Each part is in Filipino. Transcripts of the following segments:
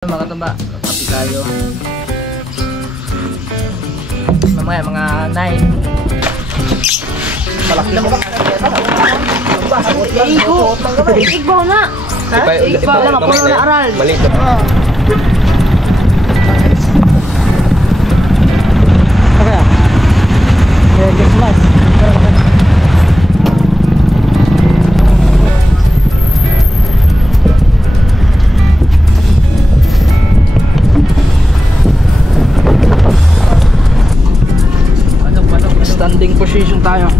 Mga kataba, kapi tayo. Mamaya mga 9. Malaki na mga Igbaw na. Igbaw lang ako na aral. Maliit na. Okay ah. Merry Christmas. Standing position tayo.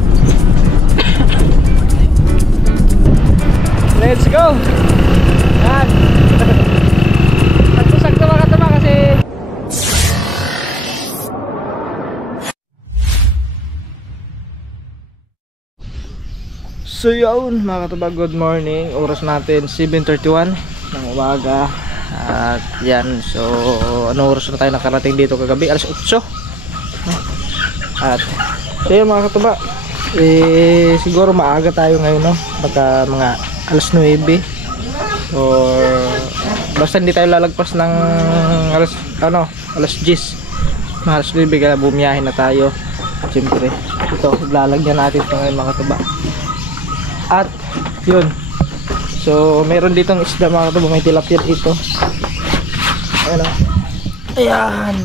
Let's go. Yan. Sakto-sakto mga kataba kasi so yun mga kataba, good morning. Oras natin 7:31 ng umaga. At yan, so ano oras na tayo nakarating dito kagabi? Alas 8. At so yun mga kataba, siguro maaga tayo ngayon, no? Baka mga alas 9 or basta hindi tayo lalagpas ng alas 10, alas 9 kaya bumiyahin na tayo. Siyempre ito lalagyan natin ito ngayon mga kataba. At yun, so meron ditong isda mga kataba, may tilapia dito. Ayan o, ayan.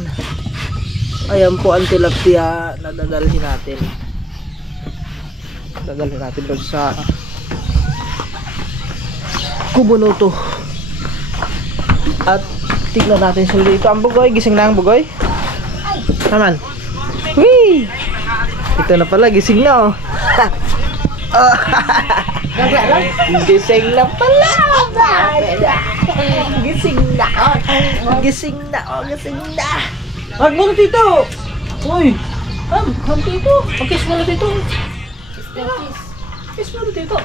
Ayan po ang tilapia na dadalhin natin. Dadalhin natin doon sa Kubunuto. At tignan natin sila dito. Ang bugoy, gising na ang bugoy. Naman. Whee! Ito na pala, gising na oh. Gising na pala. Gising na. Gising na oh, gising na. Wag mo na dito! Uy! Ham dito! Pag-kiss mo na dito! Kiss mo na dito!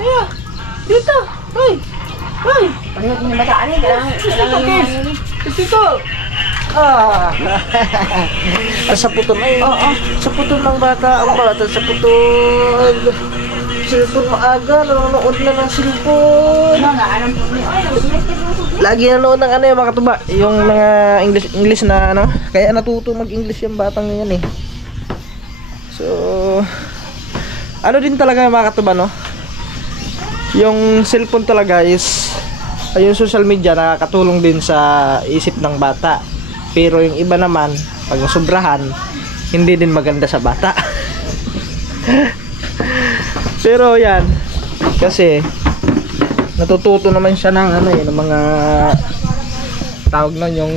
Kaya! Dito! Uy! Uy! Pagod mo mataan eh. Kiss dito! Ah! Sa puton ay! Sa puton ng bata! Ang bata sa puton! Cellphone maaga, nanonood na ng cellphone. Lagi nanonood ng ano yung mga katuba, yung mga English na ano. Kaya natuto mag-English yung batang yan eh. So ano din talaga yung mga katuba, no? Yung cellphone talaga is yung social media, nakakatulong din sa isip ng bata. Pero yung iba naman, pag nasobrahan, hindi din maganda sa bata. Pero yan, kasi natututo naman siya ng ano ng mga tawag na yung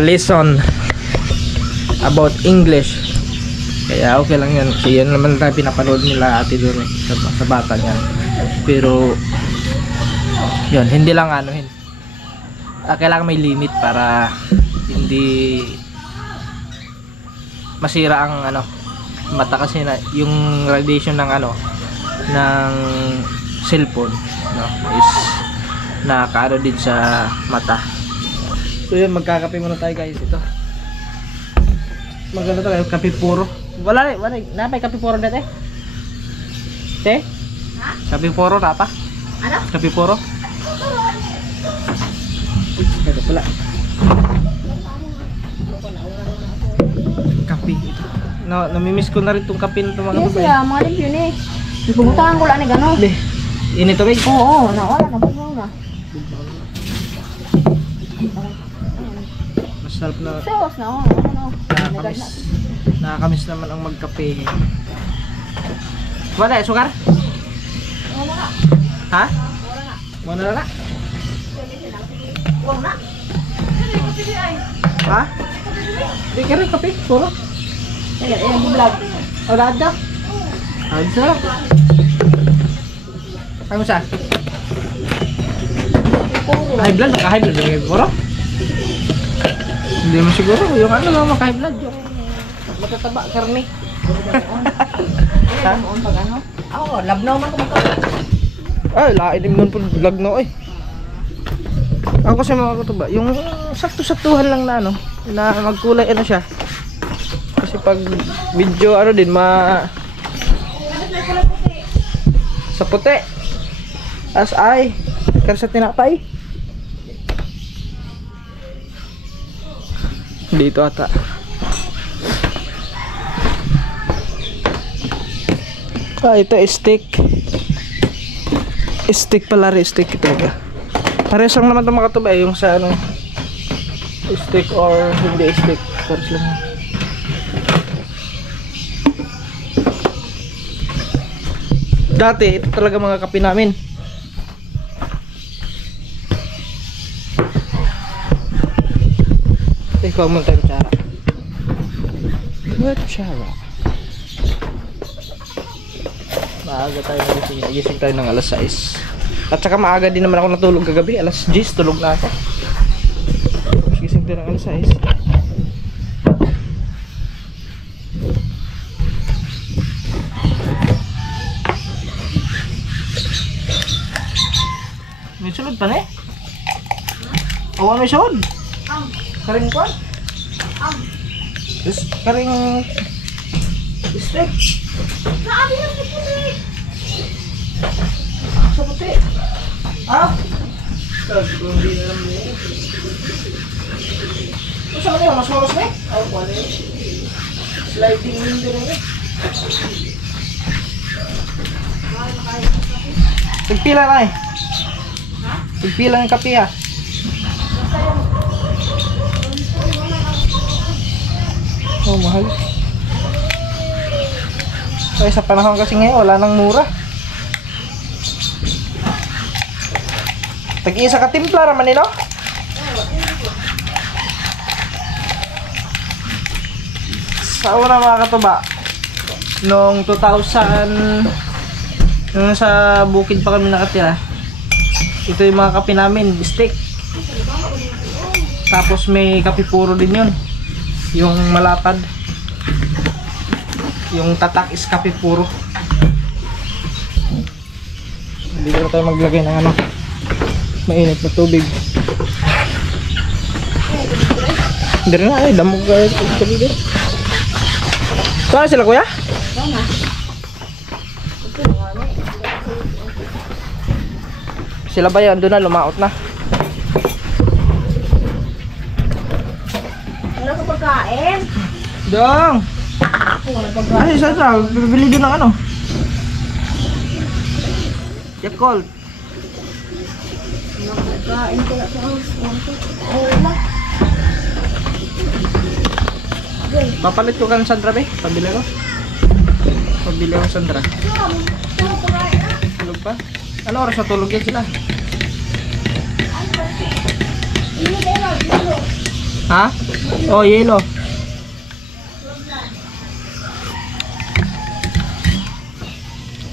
lesson about English. Kaya okay lang yan. Kasi yan naman tayo pinapanood nila ate doon sa bata niyan. Pero yun, hindi lang kailangan may limit para hindi masira ang mata, kasi yung radiation ng ng cellphone is nakakaano din sa mata. So yun, magkakape muna tayo guys. Ito maganda tayo, kape puro. Wala napay kape puro dito te? Kape puro tapa? Ano? Kape puro? Ito pala kape ito. Namimiss ko na rin itong kape na ito mga kapatid. Yes, mga limpyo ni. Pumutangan ko lang ni gano'n. Init ito, babe? Oo, nawala na. Bago na. Masarap na. Sauce na, Nakakamiss naman ang magkape. Wala, sugar? Wala na. Ha? Wala na. Wala na. Ha? Hindi ka rin kape, puro. Ayan, vlog. Wala ada. Ada. Kamu sa? High blood, naka-high blood yung puro? Hindi mo siguro, yung lang maka-high blood, yung matataba, karne. Ha? Pag ano? Oo, labnaw man ko. Ay, lainim nun po, lagnaw eh. Ako kasi mga katuba, yung sakto-saktuhan lang na na magkulay siya. Kasi pag video din sa puti as ay Kaya sa tinapay. Dito ata. Ito steak. Steak pala rin, steak ito ba? Pares lang naman ito mga katuba yung sa ano, steak or hindi steak. Pares lang. Dati ito talaga mga kape namin. Ikaw mo tayo kutsara. Kutsara. Maaga tayo nagising. Nagising tayo ng alas 6. At saka maaga din naman ako natulog kagabi. Alas 10 tulog na ako. Gising tayo ng alas 6. May sunod pa na eh. Awan may sunod. Karing kwan? Karing steak. Naabi lang sa puti. Sa puti. Ah? Sabi ko hindi na lang niya. Ano sa kanila? Mas maros na eh? Ako kwan eh. Sliding window na eh. Tagpila na eh. Tagpila ng kape ha. Oh, mahal. So, sa panahon kasi ngayon, wala nang mura. Tag-isa ka timpla naman nino? Sa una mga katuba, noong 2000, nung sa bukid pa kami nakatira, ito yung mga kape namin, steak. Tapos may kape puro din yun. Yung malatad. Yung tatak is kape puro. Hindi na tayo maglagay ng ano, mainit na tubig. Hindi rin na ay damog kayo tubig din. Saan sila kuya? Sila ba yan? Doon na lumaot na. Wala ka pagkain. Dong! Ay, saan? Bibili doon ng ano? Yakult. Pagkain ko lang sa house. Wala. Papalit ko ka ng Sandra be? Pabili ko. Pabili ko Sandra. Tulog pa? Ano oras na tulog yan sila? Ha? Oh, yelo.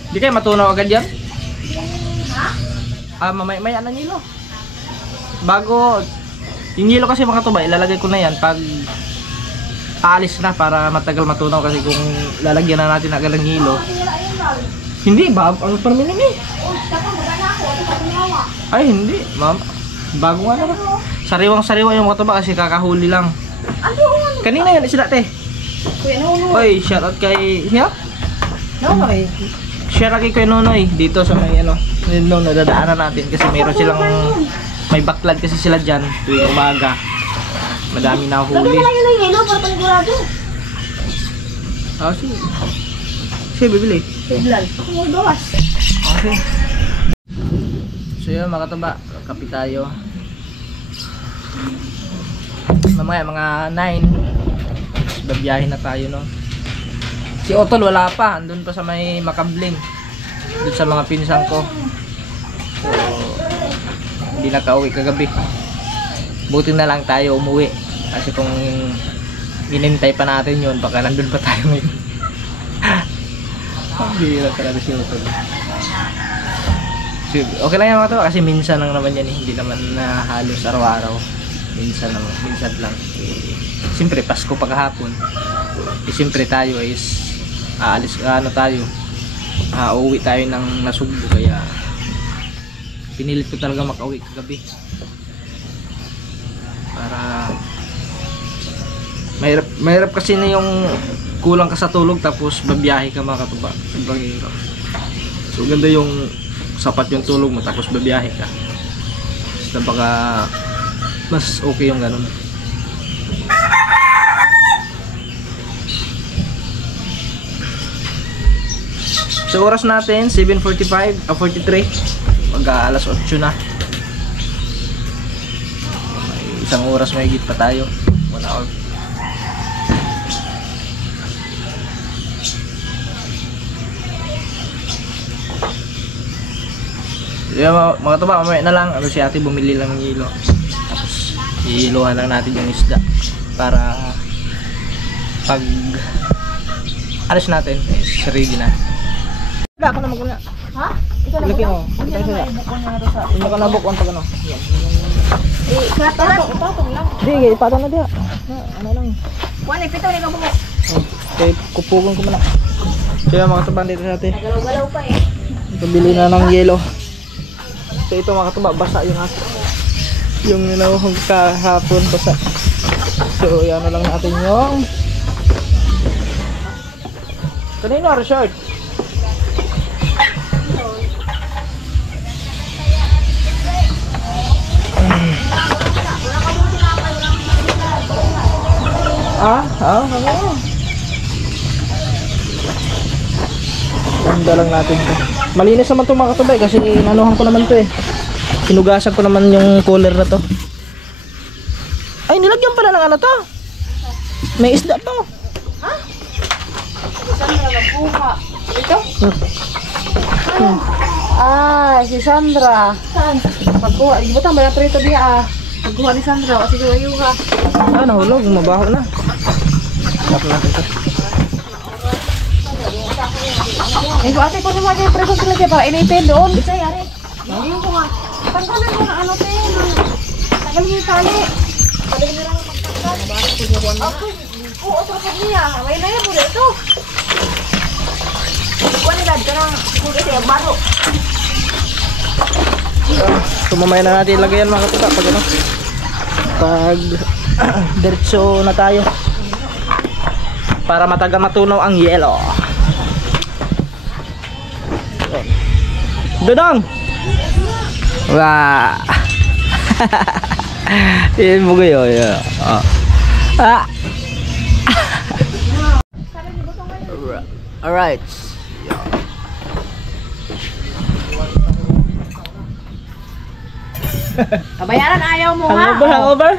Di kayo matunaw agad yan? Ah, may ano yelo? Bago, yung yelo kasi mga tuba, ilalagay ko na yan pag aalis na para matagal matunaw kasi kung lalagyan na natin agad ng yelo. Hindi ba? Ano pa naman yun eh? Ay hindi, ma'am. Bago nga naman. Sariwang-sariwa yung mga tuba kasi kakahuli lang. Kanina yan sila te. Oy, shoutout kay siya? Nonoy. Share kay Kuya Nonoy dito sa may ano, no, nadadaanan natin kasi mayroon silang may backlog kasi sila diyan tuwing umaga. Madami na huli. Lagyan mo lang yun ng yelo para panigurado. Ah, sige. Sige, bibili. Siglan. Ako mo gawas. Okay. So yun mga katuba, kape tayo. Mamaya mga 9 babiyahin na tayo no. Si Otol wala pa, andun pa sa may Makabling. Doon sa mga pinsan ko. So hindi nakauwi kagabi. Buti na lang tayo umuwi. Kasi kung inintay pa natin yun, baka nandun pa tayo ngayon. Bihira talaga si Otol. So, okay lang yan mga to kasi minsan lang naman yan eh. Hindi naman na halos araw-araw. Minsan lang. Eh, siyempre Pasko pagkahapon. Eh, siyempre tayo is aalis tayo. Uuwi tayo ng Nasugbo kaya pinilit ko talaga makauwi kagabi. Para mahirap kasi na yung kulang ka sa tulog tapos babiyahe ka mga katuba. Sobrang hirap. So ganda yung sapat yung tulog mo tapos babiyahe ka. Basta baka mas okay yung ganun. So oras natin 7:45 43. Mag-aalas 8 na. May isang oras may higit pa tayo. 1 hour. Kaya mga tuba, mamaya na lang si ate bumili lang ng hilo. Tapos hihiluhan lang natin yung isda para pag alis natin is ready na. Wala ka na maguna. Ha? Ito na Laki ba? mo. Ito sila. Hindi ka nabok ang pag ano. Yan. Ipatong lang. Sige, ipatong na dia. Ano lang. Kuan, ipito ni ka buko. Okay, kupugon ko muna. Kaya mga tuba dito sa atin. Galaw-galaw pa eh. Pabili na ng yelo. So ito mga katuba, basa yung aso. Yung ninawang kahapon, basa. So yan na lang natin yung kanino, Richard? Ano? Ganda lang natin to. Malinis naman to mga katubay kasi nanuhan ko naman to eh. Sinugasan ko naman yung cooler na to. Ay, nilagyan pala ng ano to. May isda to. Ha? Saan na nagbuka? Ito? Si Sandra. Saan? Pagkuha, ibutang ba na prito diya Pagkuha ni Sandra, kasi gawayo ha. Nahulog, mabaho na. Stop natin to. Eh, ate ko naman yung preso sila siya para initin doon. Bisa yari. Hindi ko nga. Tanggalin mo na ano te. Tanggalin mo yung tali. Tanggalin mo lang ang magtanggal. Ako. Oo, trapag niya. May na yan po ito. Kuha nila. Karang kugay siya. Baro. So mamaya na natin ilagay yan mga katuba pag ano. Pag diretso na tayo. Para matagal matunaw ang yelo. Dodong! Wah! Yan mo kayo. Alright. Kabayaran ayaw mo ha. Hangover?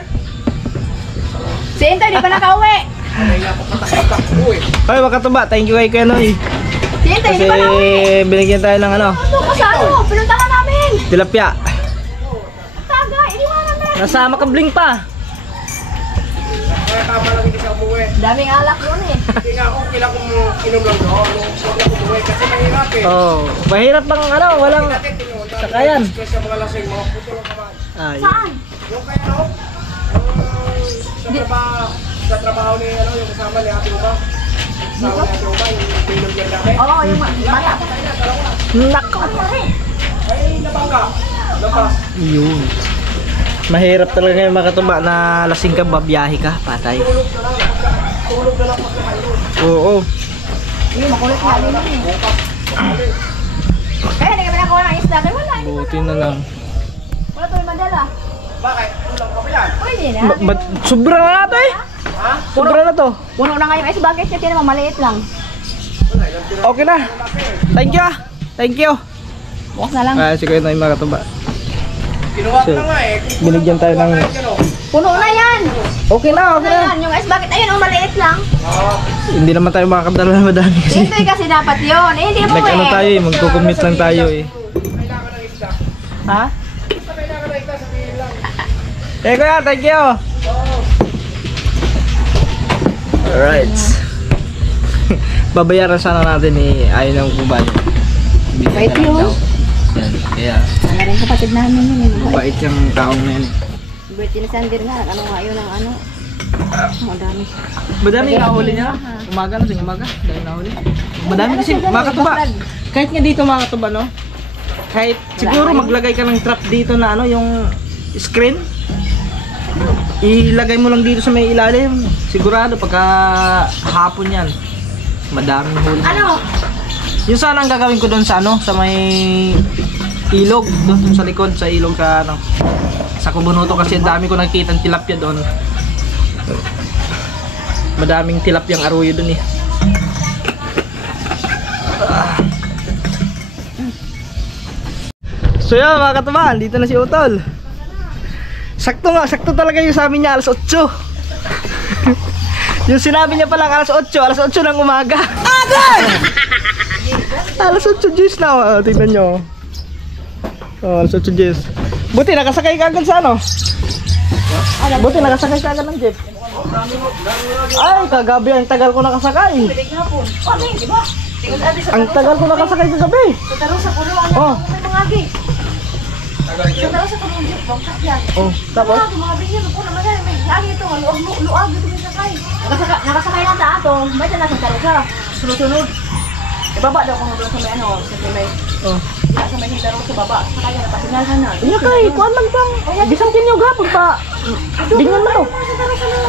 Si Intoy, di pa nakauwi. Ay, makatuba. Thank you kay Kenoy. Si Intoy, Kasi di pa nakauwi. binigyan tayo ng ano, Ano ka sa ano? Pinuntahan namin. tilapia. Taga, iniwanan na. Nasama ka bling pa. Kaya tama lang hindi siya umuwi. Daming alak yun eh. Hindi nga ako kailangan kong inom lang doon. Huwag na umuwi kasi mahirap eh. Oh, mahirap bang ano, walang Natin tinunod. sakayan. Kasi mga lasing, mga puto lang naman. Ay. Saan? Yung kaya no? Sa trabaho ni ano, yung kasama ni Ate Uba. Kasama ni Ate Uba, yung pinunod natin. Oo, yung mata. Nako. Ay, nabangga. Napas. Yun. Mahirap talaga yung makatuba na lasing ka, babiyahe ka, patay. Tulog na lang pagkakaroon. Oo. Hindi, makulit nga din eh. Kaya hindi kami nakuha ng isda. Kaya wala. Buti na lang. Wala to yung madala. Bakit? Ulang ka ba yan? Pwede na. Sobra na na to eh. Ha? Sobra na to. Puno na nga yung ice bucket niya. Tiyan naman, maliit lang. Okay na. Thank you. Thank you. Bukas na lang. Sige na yung makatuba. Kinuha ko na nga eh. Binigyan tayo ng... Puno na yan. Okay na, okay na. Ayan, yung ice bucket. Ayun, oh, maliit lang. Hindi naman tayo makakadala na madami kasi. Ito kasi dapat yun. Eh, hindi mo Nag-ano tayo eh, magko-commute lang tayo eh. Kailangan ng isda. Ha? Kailangan ng isda, sabihin lang. Eh kuya, thank you. Alright. Babayaran sana natin eh, ayaw ng kumbay. Bait yun. Yan, kaya Ano rin kapatid namin yun. bait yung taong na yan eh. Birthday ni Sander nga. Ano nga yun ang ano. Madami. Madami nahuli niya. Umaga na, sige umaga. Dahil nahuli. Madami kasi mga katuba. Kahit nga dito mga katuba no. Kahit siguro maglagay ka ng trap dito na ano yung screen. Ilagay mo lang dito sa may ilalim. Sigurado pagka hapon yan. Madaming huli. Ano? Yung sana ang gagawin ko doon sa ano, sa may ilog, doon sa likod sa ilog ka ano. Sa Kubunuto kasi ang dami ko nakikita ng tilapia doon. Madaming tilapyang aruyo doon eh. So yun mga katuban, dito na si Utol. Sakto talaga yung sabi niya, alas 8. Yung sinabi niya palang alas 8 ng umaga. Agad! Alas 8 na, tingnan nyo. Oh, alas 8. Buti nakasakay ka agad sa ano? Buti nakasakay ka agad ng jeep. Ay, kagabi ang tagal ko nakasakay. Ang tagal ko nakasakay kagabi. Oh. Oh, tapos? Nakasakay lang sa ato, may dyan nasa tarusa. Sunod-sunod. Ibaba daw kung doon sa may ano, sa may sa may hindaro sa baba. Sakay na, pasinal ka na. Iya kay, kuan man bang? Bisang kinyo gapon pa. Bingan mo to.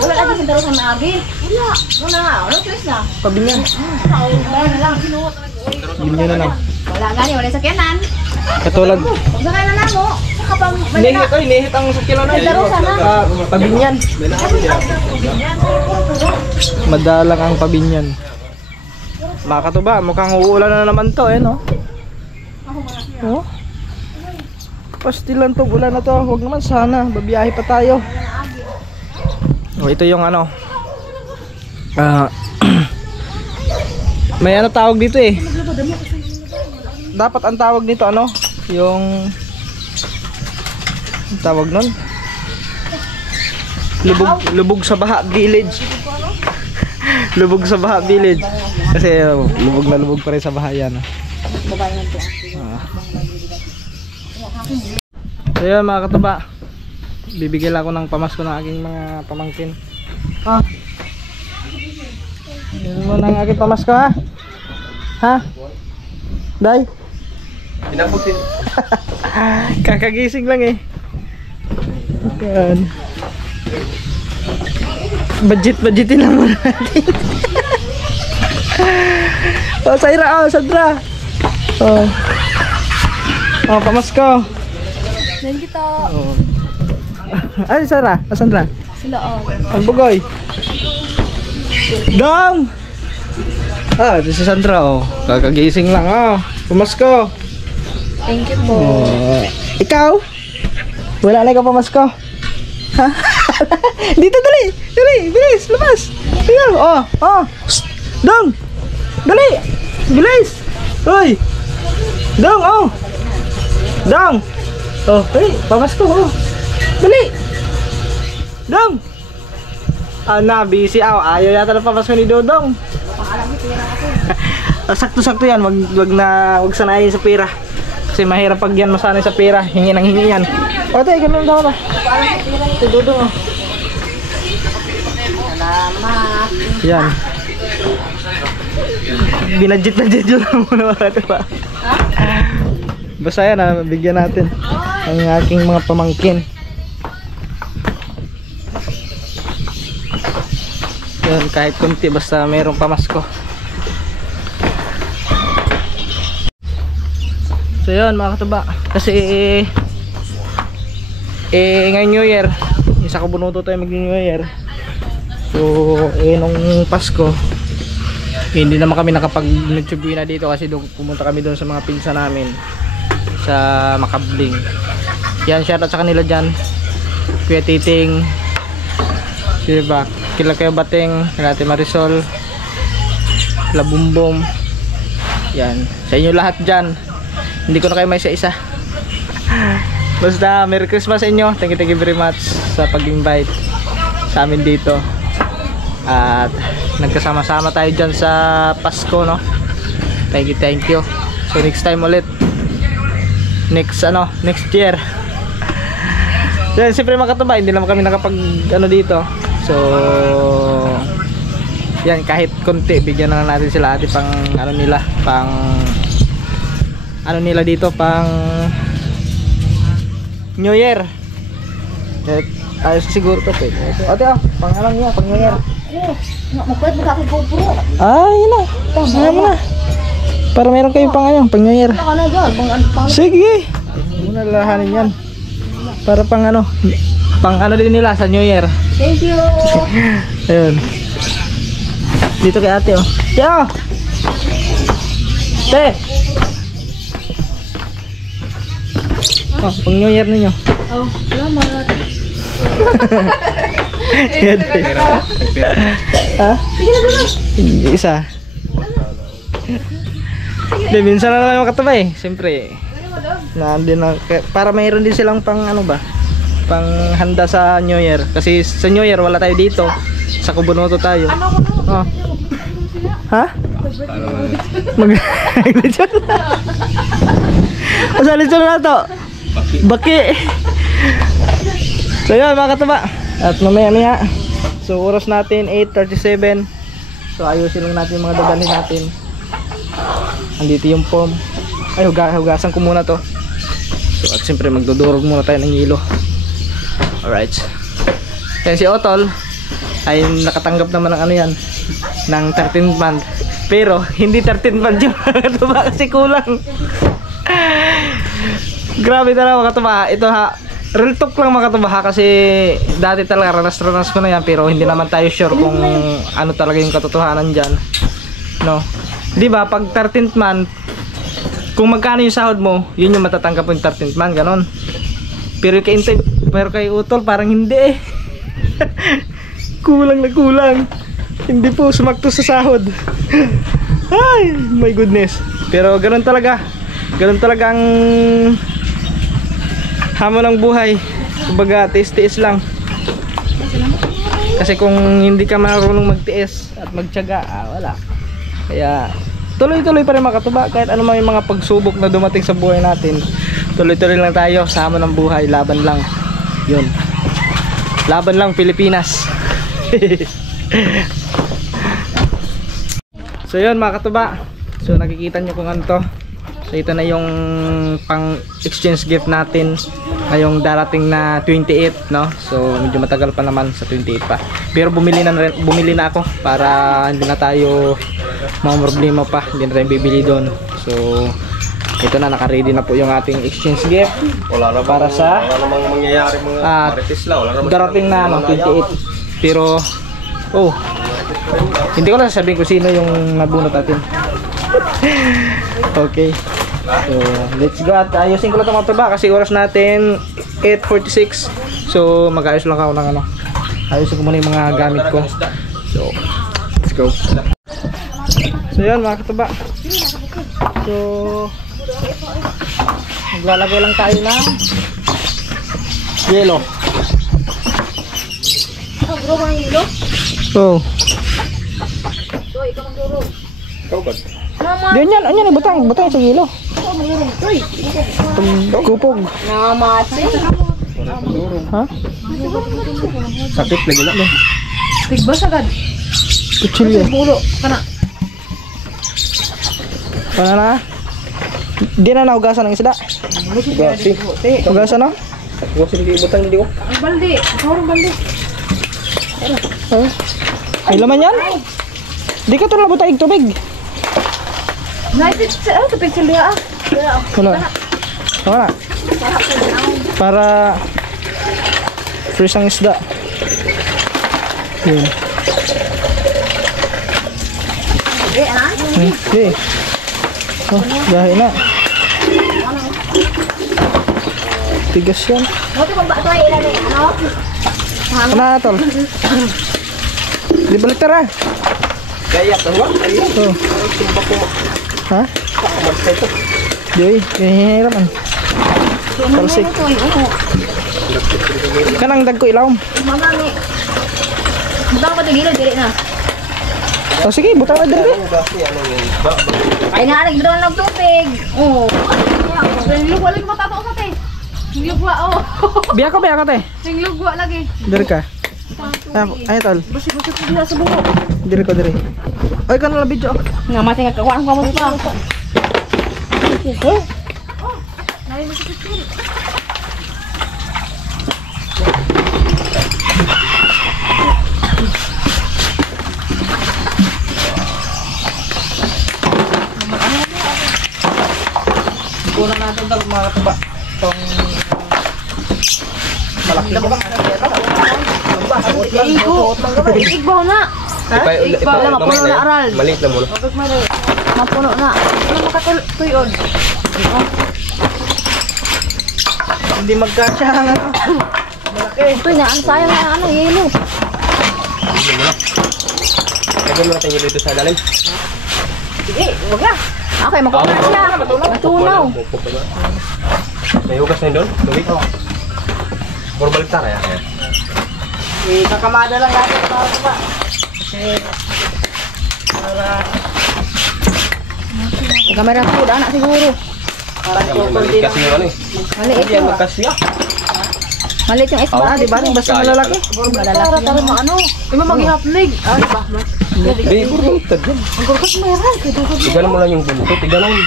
Wala lagi hindaro sa maagi. Wala. Wala nga, wala choice na. Pabingan. Wala na lang. Bingan na lang. Wala gani, wala sakyanan. Katulad. Pag sakay na lang mo, saka pang Nihit ang sakyanan na. hindaro sana. Pabinyan. Madalang ang pabinyan. Mga katuba, mukhang uulan na naman to no? Oh? Pastilan to, ulan na to. Huwag naman sana, babiyahe pa tayo. Oh, ito yung ano. May ano tawag dito eh. Dapat ang tawag nito ano? Yung tawag nun? Lubog sa Baha Village. Lubog sa Baha Village. Kasi lubog na lubog pa rin sa baha yan. So yun mga katuba, bibigyan ako ng pamasko ng aking mga pamangkin. Yan mo ng aking pamasko ha? Ha? Day? Pinaputin. Kakagising lang eh. Yan. Budgetin lang muna natin. Oh, Saira, Sandra. Oh, pamasko. Thank you to. Oh. Ay, Sara, Sandra. Sila Ang bugoy. Dong! Ito si Sandra, kakagising lang, pamasko. Thank you po. Ikaw? Wala na ikaw pamasko? Ha? Dito, dali, bilis, labas. Tingnan, Psst. Dong! Dali! Bilis! Hoy! Dong, Dong! Hey, pamasko, Dali! Dong! Busy, ayaw yata ng pamasko ni Dodong. Sakto-sakto yan, wag sanayin sa pera. Kasi mahirap pag yan masanay sa pera, hingi yan. Tay, ganun daw na. Ito, Dodong, Salamat. Yan. Binadget yun lang muna mga ito pa. Basta yan bigyan natin ang aking mga pamangkin. Yan, kahit kunti basta mayroong pamasko. So yun mga katuba, kasi ngayon New Year, isa Kubunuto tayo mag New Year. So nung Pasko hindi naman kami nakapag-nagsubuin na dito kasi pumunta kami doon sa mga pinsa namin sa Makabling. Yan, shoutout sa kanila dyan, Kuya Titing, sila ba? Kila kayo Bateng, kila Ate Marisol, kila Bumbong. Yan, sa inyo lahat dyan. Hindi ko na kayo may isa-isa. Basta Merry Christmas sa inyo. Thank you very much sa pag-invite sa amin dito. At nagkasama-sama tayo dyan sa Pasko, no? Thank you. So next time ulit, next year. Yan, siyempre mga katuba, hindi naman kami nakapag dito. So yan, kahit konti bigyan na natin sila ate pang nila dito pang New Year. Ayos siguro to pwede. Ate pang niya, pang New Year. Magkulit mo kakit po. Yun na. Sayang mo na. Para meron kayo pang New Year. Ano dyan? Sige. Muna lalahanin yan. Para pang ano din nila sa New Year. Thank you. Ayun. Dito kay ate oh. Yo! Te! Oh, pang New Year ninyo. Oh, salamat. Yan. Ha? Isa. Hindi, minsan na lang makataba siyempre. Nandun na, para mayroon din silang pang ano ba? Pang handa sa New Year. Kasi sa New Year wala tayo dito. Sa Kubunoto tayo. Oh. Ha? Mag-lechon na. Asa lechon na to? Baki. So yun mga kataba. At mamaya. So oras natin 8:37. So ayusin lang natin yung mga dadalhin natin. Andito yung pom. Ay hugasan ko muna to. So at siyempre magdudurog muna tayo ng hilo. Alright. Yan si Otol ay nakatanggap naman ng ano yan, ng 13th month. Pero hindi 13th month yung mga katuba kasi kulang. Grabe talaga mga katuba. Ito ha, real talk lang mga katuba ha, kasi dati talaga ranas ko na yan, pero hindi naman tayo sure kung ano talaga yung katotohanan dyan, no? Diba pag 13th month, kung magkano yung sahod mo, yun yung matatanggap yung 13th month, ganon. Pero kay Utol parang hindi kulang na kulang, hindi po sumakto sa sahod. Ay my goodness. Pero ganon talaga ang hamon ng buhay. Kumbaga tiis-tiis lang, kasi kung hindi ka marunong magtiis at magtiyaga, wala. Kaya tuloy-tuloy pa rin mga katuba, kahit ano man yung mga pagsubok na dumating sa buhay natin. Tuloy-tuloy lang tayo sa hamon ng buhay. Laban lang yun, laban lang Pilipinas. So yun mga katuba, so nakikita nyo kung ano to. So ito na yung pang exchange gift natin ngayong darating na 28, no? So medyo matagal pa naman sa 28 pa. Pero bumili na ako para hindi na tayo mga problema pa, hindi na tayo bibili doon. So ito na, naka-ready na po yung ating exchange gift. Wala na para sa namang mangyayari mga marites lang. Wala naman darating na ano, 28. Pero hindi ko lang sasabihin kung sino yung nabunot natin. Okay. So let's go, at ayusin ko lang ito mga tuba kasi oras natin 8:46. So mag-ayos lang ako ng ano, ayusin ko muna yung mga gamit ko. So let's go. So yun mga katuba, so maglalagay lang tayo ng yelo. Bro, mga hilo? Oh. So, ikaw magduro. Ikaw ba? Mama. Yan, butang sa yelo. Ikaw magduro. Uy, Kupog. namasi. Ha? Sakit lagi na. Tigbas agad. Kutsilyo. Bulo. Kana. Paano na? Di na nahugasan ng isda. Hugasan na? Huwag sila ibutang hindi ko. Ang balde. Ang balde. Eh? May laman yan? Di ka ito nabutang tubig. Naipit sa ito pencil dia ah. Wala. Wala. Para fresh ang isda. Yun. Okay. Oh, gahe na. Tigas yan. Moto pag bato ay ilan ano? Ano na tol? Di balik tara. Kaya ito ba? Oh. Ha? Di, hihiraman. Talsik. Kanang dag ko ilawom. Mamami. Butang ko tigilid dili na. Oh sige, butang na dali. Ay naarig doon ng tubig. Oh. Lugwa lagi matato sa te. Lugwa oh. Biya ko te. Sing lugwa lagi. Diri ka. Ay tol. Basi-basi ko sa buho. Diri ko diri. Oy kan na video. Nga mati nga kakuan ko mo pa. Oh. Nai mo sa picture. Kunan natin tol mga katuba. Tong Malaki na ba? Igbaw na. Wala, mapuno na aral. Maliit na muna. Mapuno na. Ano makatuyod? Hindi magkasya ang ano. Malaki. Ito na, ang sayang na ano, yelo. Lagyan mo natin yung dito sa dalim. Sige, huwag na. Okay, makuha na siya. Matunaw. May hugas na yun doon? Tubig? Puro baliktara yan. Kakamada lang natin mga katuba. Kasi para Kamera food, anak siguro. para Maliit kasi yung ano eh. Maliit Hindi yan yung, magkasya. maliit yung Ah, di ba? Basta malalaki. Malalaki yan. Ano? Iba maghihapnig. Ah, di ba? Hindi, puro baliktad yan. Ang kurkos meron. Tignan mo lang yung buntot. Tignan mo.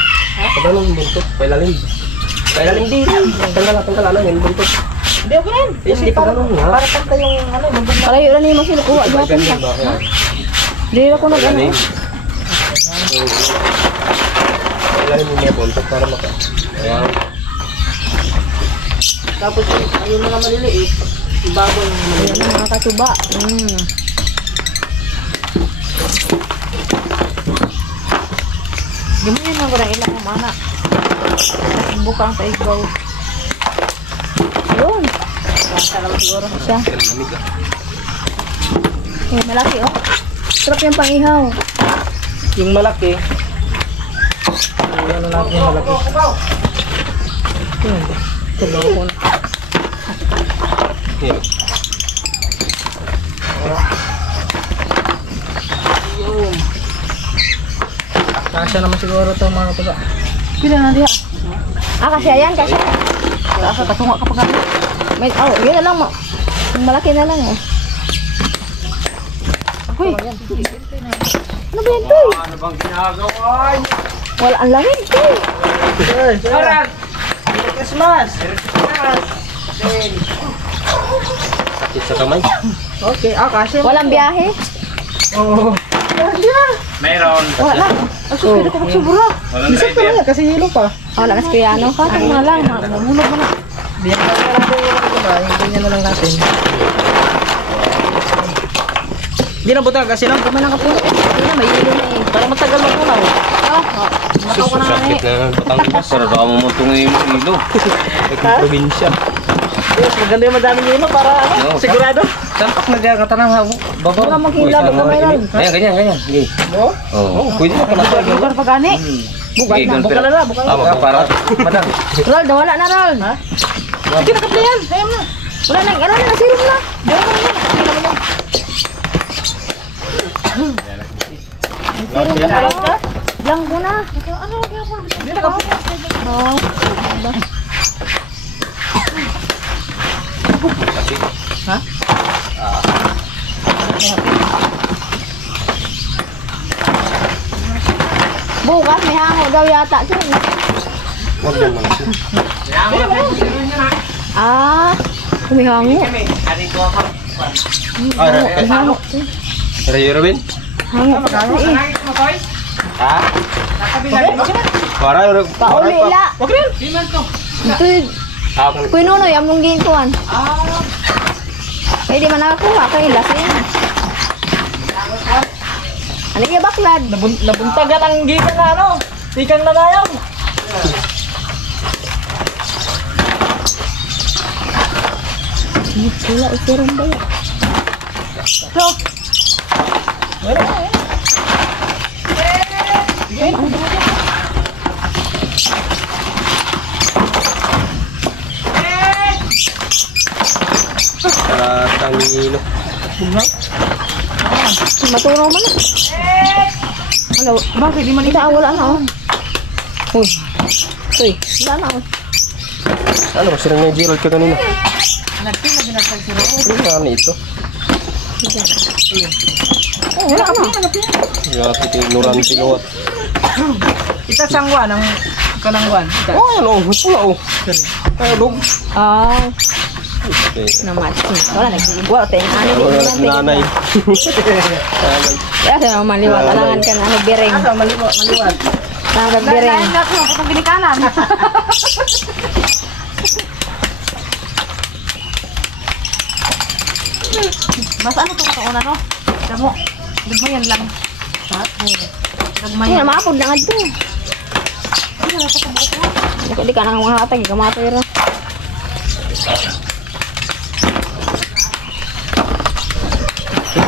Tignan mo yung buntot. Pailalim. Pailalim din. Tanggal ano yung buntot. Hindi, okay yan. Kasi Hindi pa para ganun nga. para pantay yung ano. maganda. Palayo na niyo mo sila kuha. May ganyan ba? Yan. Hindi ako nag ano. Pailalim. Pailalim yung mga buntot para maka... Ayan. Tapos yung mga maliliit, ibabaw yung maliliit. Ayan ang mga katuba. Di mo yun ang kurang ilang ng mana. Bukang sa igbaw. Yun. Basta lang siguro. Siya. Lamig ah. Malaki oh. Sarap yung pangihaw. Yung malaki. Ano natin yung malaki. Tubaw ko na. Yan. Yun. Kasya naman siguro ito mga katuba. Pila na diha. Kasi ayan, kasi. Katunga ka pa kami. May, yun na lang mo. Yung malaki na lang oh. Uy. Ano ba yan, Toy? Ano bang ginagawa? Wala, ang langit, Toy. Alright. Merry Christmas. Sakit sa kamay. Okay, kasya. Walang biyahe? Oo. Mayroon. Wala. Ang suspiro ko magsubura. Isip ko lang yan, kasi hilo pa. Wala kasi kaya ano. Katang mo na lang. Mamulog mo na. Biyak na natin yung katuba. Yung ganyan na lang natin. Hindi na buta kasi lang. Hindi man nakapuno. Hindi na, may hilo na eh. Para matagal magunaw. Nakaw ko na nga eh. Sakit na Batangas. Pero baka mamutong yung ilo. Probinsya. Yes, maganda yung madaming hilo para ano, Oo, sigurado. Sampak nagkakatanang ha. Baba. Wala maghila ba kamay lang? Ayan, ganyan. Sige. No? Oo. Pwede na pala. Bukan pa gani. Bukan na. Bukan na lang, bukan na lang. Magpapara. Madang. Roll, wala na roll. Ha? Sige, nakaplayan. Ayaw na. Wala na, ano na, sirum na. Sirum na. Lang ko na. Ano, kaya po? Hindi nakaplayan. Oh. Ha? Bukas may hango daw yata. Huwag yan lang. May hango. May hango. Rayo Robin? Hango pa kasi eh. Ha? Para Pauli ila. Wag rin. Ito yung pinuno yung mong ginkuhan. Pwede man nakakuha kayo lasin. Ano yung baklad? Nabuntagan ang gikan na ano. Tikang nanayang. Wala, itiram ba yan? So. Wala na eh. Para tangilo. Maturo man na. Ano, bakit di man ita wala na oh. Uy. Uy, wala na oh. Ano, sirang na yung Gerald ka kanina? Ano ito? Oh, wala na. Yung tinuran sinuwat. Ita sangwa ng kanangwan. Oh, ano? Wala oh. Ayaw dog. Ah, Okay. naman. Wala nagsigwa tayo. Ano din Wala natin. si nanay. Kaya sa mga maliwat, alangan ka na bireng. Asa maliwat. Tanggap bireng. Lain ako kapag ginikanan. Mas ano to kauna no? Damo. Damo yan lang. Dagmay. Ay, maapod lang adto. Di ka nang mga atag kamatay ra.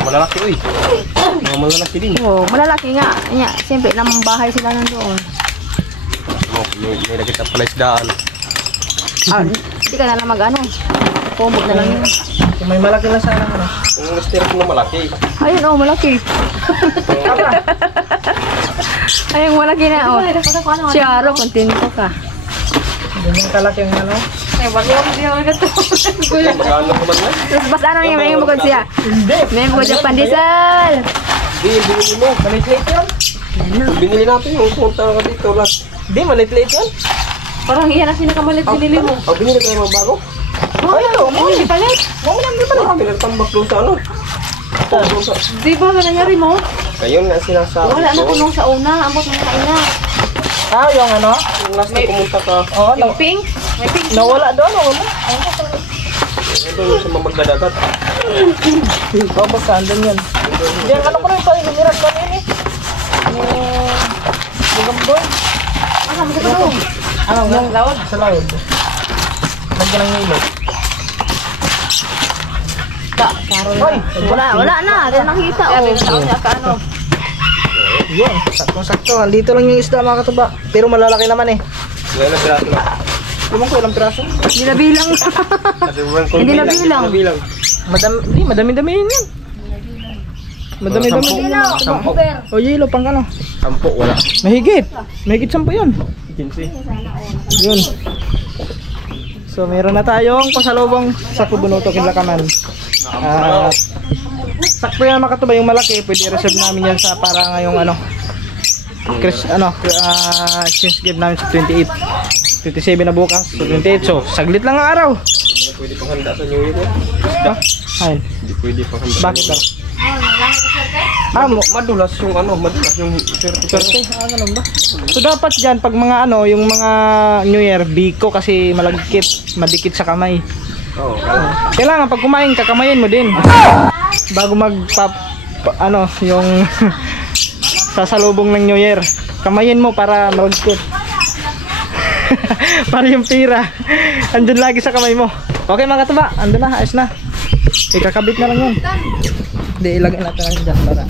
Malalaki uy. Mga malalaki din. Oh, malalaki nga. Nya, siyempre namang bahay sila nandoon. May nakita pala isdaan. Ah, di ka na lang mag-ano. Kumot na lang yun. Kung may malaki na sana ano. Yung mister ko na malaki. Ayun, oh, malaki. Ayun, malaki na, oh. Siyaro, kontento ka. Ganyan kalaki yung ano. Ay, wag yung hindi ako nito. Magkano naman na? Tapos basta ano yung may bukod siya? Hindi. May bukod siya pandesal. Binili mo. Maliit-liit yun. Binili natin yung punta ka dito last. Hindi, maliit-liit yun. Parang iyan ang pinakamalit binili mo. Binili kayo mga bago? Ay, ito. Hindi palit. Marami na tambak doon sa ano. Doon sa... Di ba ba nangyari mo? Ayun nga sinasabi Wala na ko. tulong sa una. Ambot mo na ina. Ah, yung ano? Yung last na pumunta ka. Oo, Yung pink. May pink. nawala doon. Nawala. Doon sa mamagdadagat. Oo, basta andun yan. Hindi, ano ko rin pa, humiran ba yun eh. Yung gamboy. Ano mo sa tulong? Ano, ng laod? Sa laod. Lagyan ng nilo. Hoy! Wala na. Di nakita. Oh, niya ka ano. Yun, sakto-sakto. Andito lang yung isda mga katuba. Pero malalaki naman eh. Ngayon na piraso na. Lumang ko ilang piraso. Hindi na bilang. Hindi na bilang. Bilang. Madami-dami yun yan. Madami-dami yun. Sampo. O yelo, pang ano. Sampo, wala. Mahigit 10 yun. 15. Yun. So meron na tayong pasalubong sa Kubunuto Kinlakaman. At sakto yan mga katuba, yung malaki pwede reserve namin yan sa para ngayong ano exchange gift namin sa 28 27 na bukas, so 28, so saglit lang ang araw. Hindi pwede pang handa sa New Year. Ayun, Hindi pwede pang handa. bakit daw? Madulas yung Swerte, ganun ba? So dapat dyan pag mga yung mga New Year, biko kasi malagkit, madikit sa kamay. Oo. Kailangan pag kumain, kakamayin mo din. Bago yung sasalubong ng New Year. Kamayin mo para malagkit. Para yung pira andun lagi sa kamay mo. Okay mga katuba, andun na, ayos na. Ikakabit na lang yun. Hindi, ilagay natin lang dyan para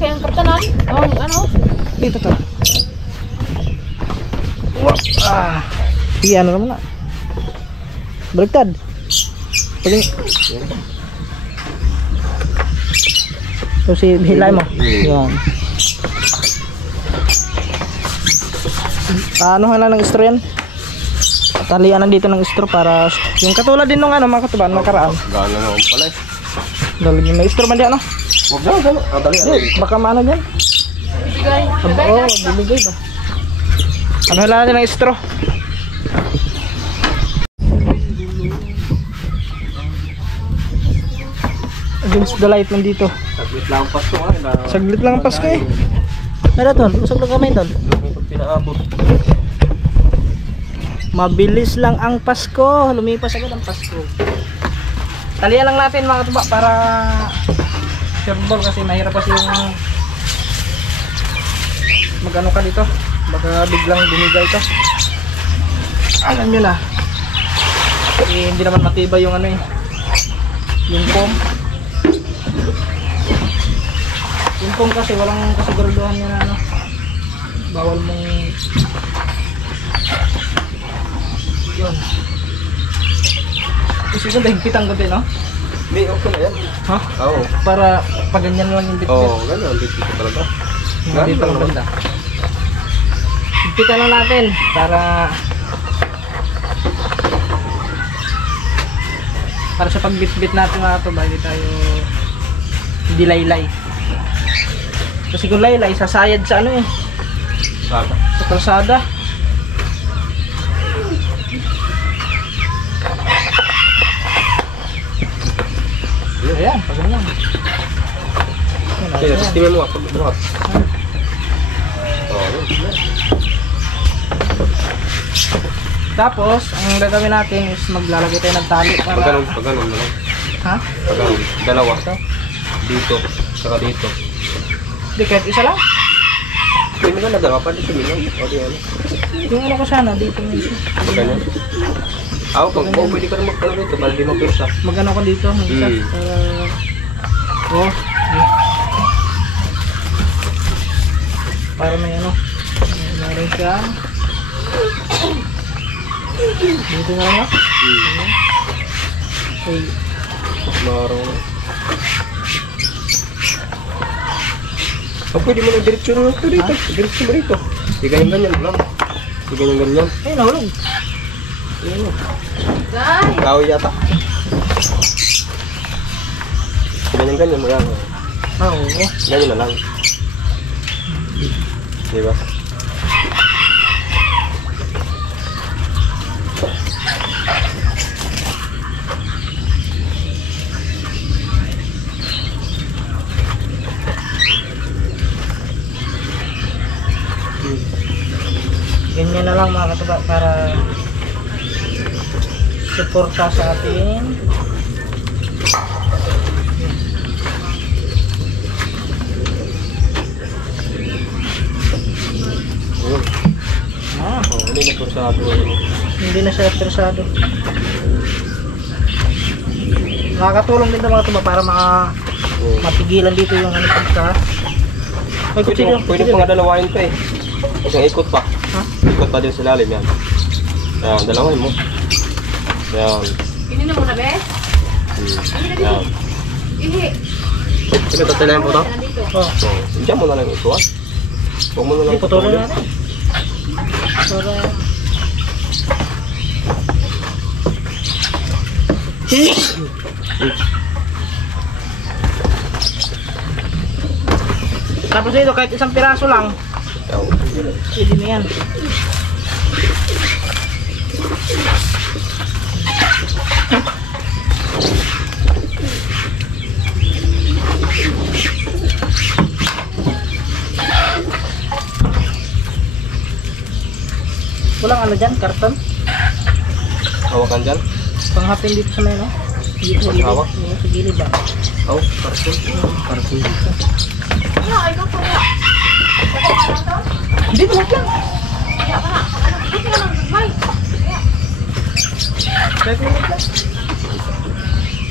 Kaya ang kartanan. Ano? dito to. Iyan na naman na. Baliktad. Paling. So si hilay mo. Yan. Ano lang ng straw yan? Talian na dito ng straw para yung katulad din nung mga katubaan nakaraan. Gano'n naman pala eh. Lalagyan na straw man diyan Huwag na, gano'n. Dali. Baka maano dyan? Bigay. Oo, bibigay ba? Ano natin ng straw? Against the light nandito. Saglit lang ang pasto nga. Saglit lang ang Pasko eh. Ano tol? Usog lang kamay tol. Pag pinaabot. Mabilis lang ang Pasko. Lumipas agad ang Pasko. Talian lang natin mga tuba para sureball kasi mahirap kasi yung magano ka dito. Baka biglang bumigay ito. Alam nyo na. Eh, hindi naman matibay yung yung foam. Yung foam kasi walang kasiguraduhan niya na bawal mong yun. Gusto ko dahigpitan ko din, no? Hindi, okay na yan. Ha? Oo. Para pag ganyan lang yung bitbit. Oo, gano'n. Dito talaga. Hindi pa lang banda. Higpitan lang natin para sa pagbitbit natin mga ito ba, hindi tayo hindi laylay. Kasi kung laylay, sasayad sa Saka. sa kalsada. Ayan, pag ganyan. Kaya, sistema mo pag buhat. Oo, yun. Tapos, ang gagawin natin is maglalagay tayo ng tali Pag para ganun na lang. Ha? Pagano, dalawa. Dito, saka dito. Di, kahit isa lang. Pwede ka na dalawa pa dito, Milan. O di ano. Yung ano ko sana, dito may isa. Ganyan. Ako, kung pwede ka na magkano dito para di mapirsa. Magano ko dito, may isa. Para... Oh. Para may ano. Meron siya. Dito na lang ako. Okay. Marong. Oh, pwede mo na diretsyo na ito dito. Diretsyo mo dito. Di ganyan lang. Di ganyan. Ay, nahulog. Ayan. Guys! Kahoy yata. Ganyan mo yan. Ah, oo. Ganyan na lang. Diba? Ganyan na lang mga katuba para suporta sa atin. Ayun. Ah, Oh, hindi na pursado. hindi na siya persado. Nakakatulong din ng mga katuba para mapigilan dito yung ano pagka. May kutsilyo. Pwede pa nga dalawain pa eh. Isang ikot pa. Ha? Ikot pa din sa lalim yan. Ayan, dalawain mo. Ayan. Ini na muna, be? Ayan. Ihi. Sige, tatalayan po ito. Nandito. Oh, So, diyan mo na lang ito ah. Huwag mo na lang putulin natin. Para... Tapos dito kahit isang piraso lang, Ayan. pwede na yan. Walang ano dyan, karton. Hawakan dyan. Panghapin dito sa may no? Dito sa gilid. Hawak? Oo, sa gilid ba? Oh, karton. Karton dito. Ano, ay ko kaya. Dito lang yan. Kaya ka na. Ano, buti ka lang, may. Kahit minute lang.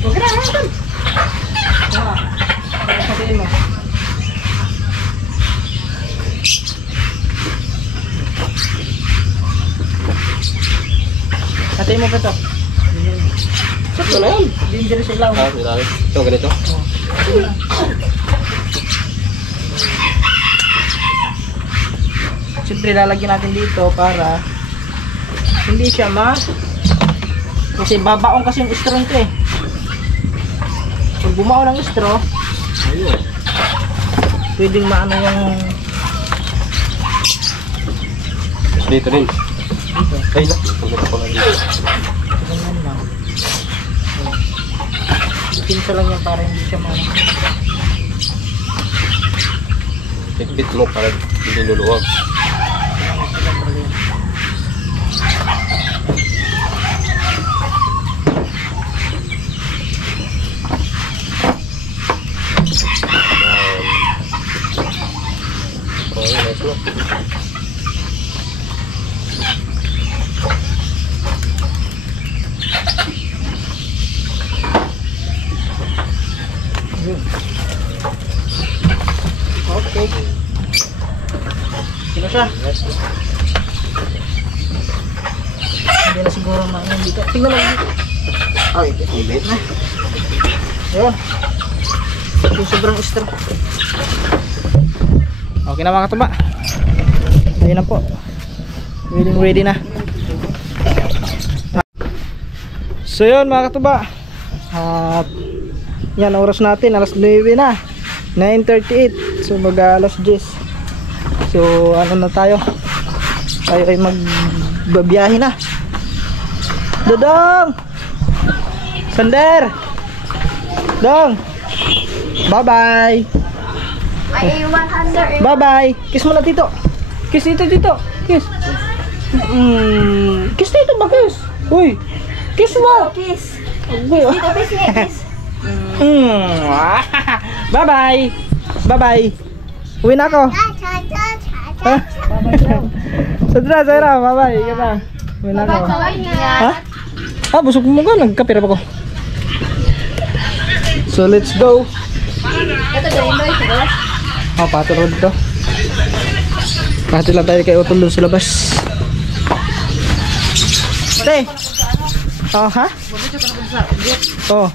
Huwag ka na, hanggang. Ah, para sabihin mo. Hatayin mo pa ito. Sakto na yan. Dangerous yung ilaw. Ah, sinabi. Ito, ganito. Siyempre lalagyan natin dito para hindi siya kasi babaong kasi yung straw nito eh. Kung bumao ng straw, Ayun. pwedeng maano yung Dito rin. dito. Ay, na. Tumira ko na dito. Ganyan lang. Pinsa lang yan para hindi siya maano. Bit mo para hindi luluwag. Oh, nice mo. Okay. Sino siya? Hindi na siguro maano dito. Tingnan lang dito. Ay, ulit. Ayun. Yung sobrang straw. Okay na mga katuba. Ayun na po. Ready na. So yun mga katuba. At yan oras natin. Alas 9 na. 9:38. So mag alas 10. So ano na tayo. Tayo ay magbabiyahe na. Dodong! Sander! Dong! Bye bye! Ay, 100. Bye bye! Kiss mo na tito! Kiss dito dito! Kiss! Kiss dito ba kiss? Uy! Kiss mo! Kiss. Uy, oh. Dito, kiss niya, kiss. Bye-bye. Bye-bye. Uwi na ako. Ha? Sadra, bye-bye. Ika na. Uwi na ako. Ha? Ah, busog mo ka. Nagkapira pa ko. So, let's go. Ito dyan ba ito? Oh, pati road to. Pati lang tayo kay Utol doon sa labas. Te! Oh, ha? Oh.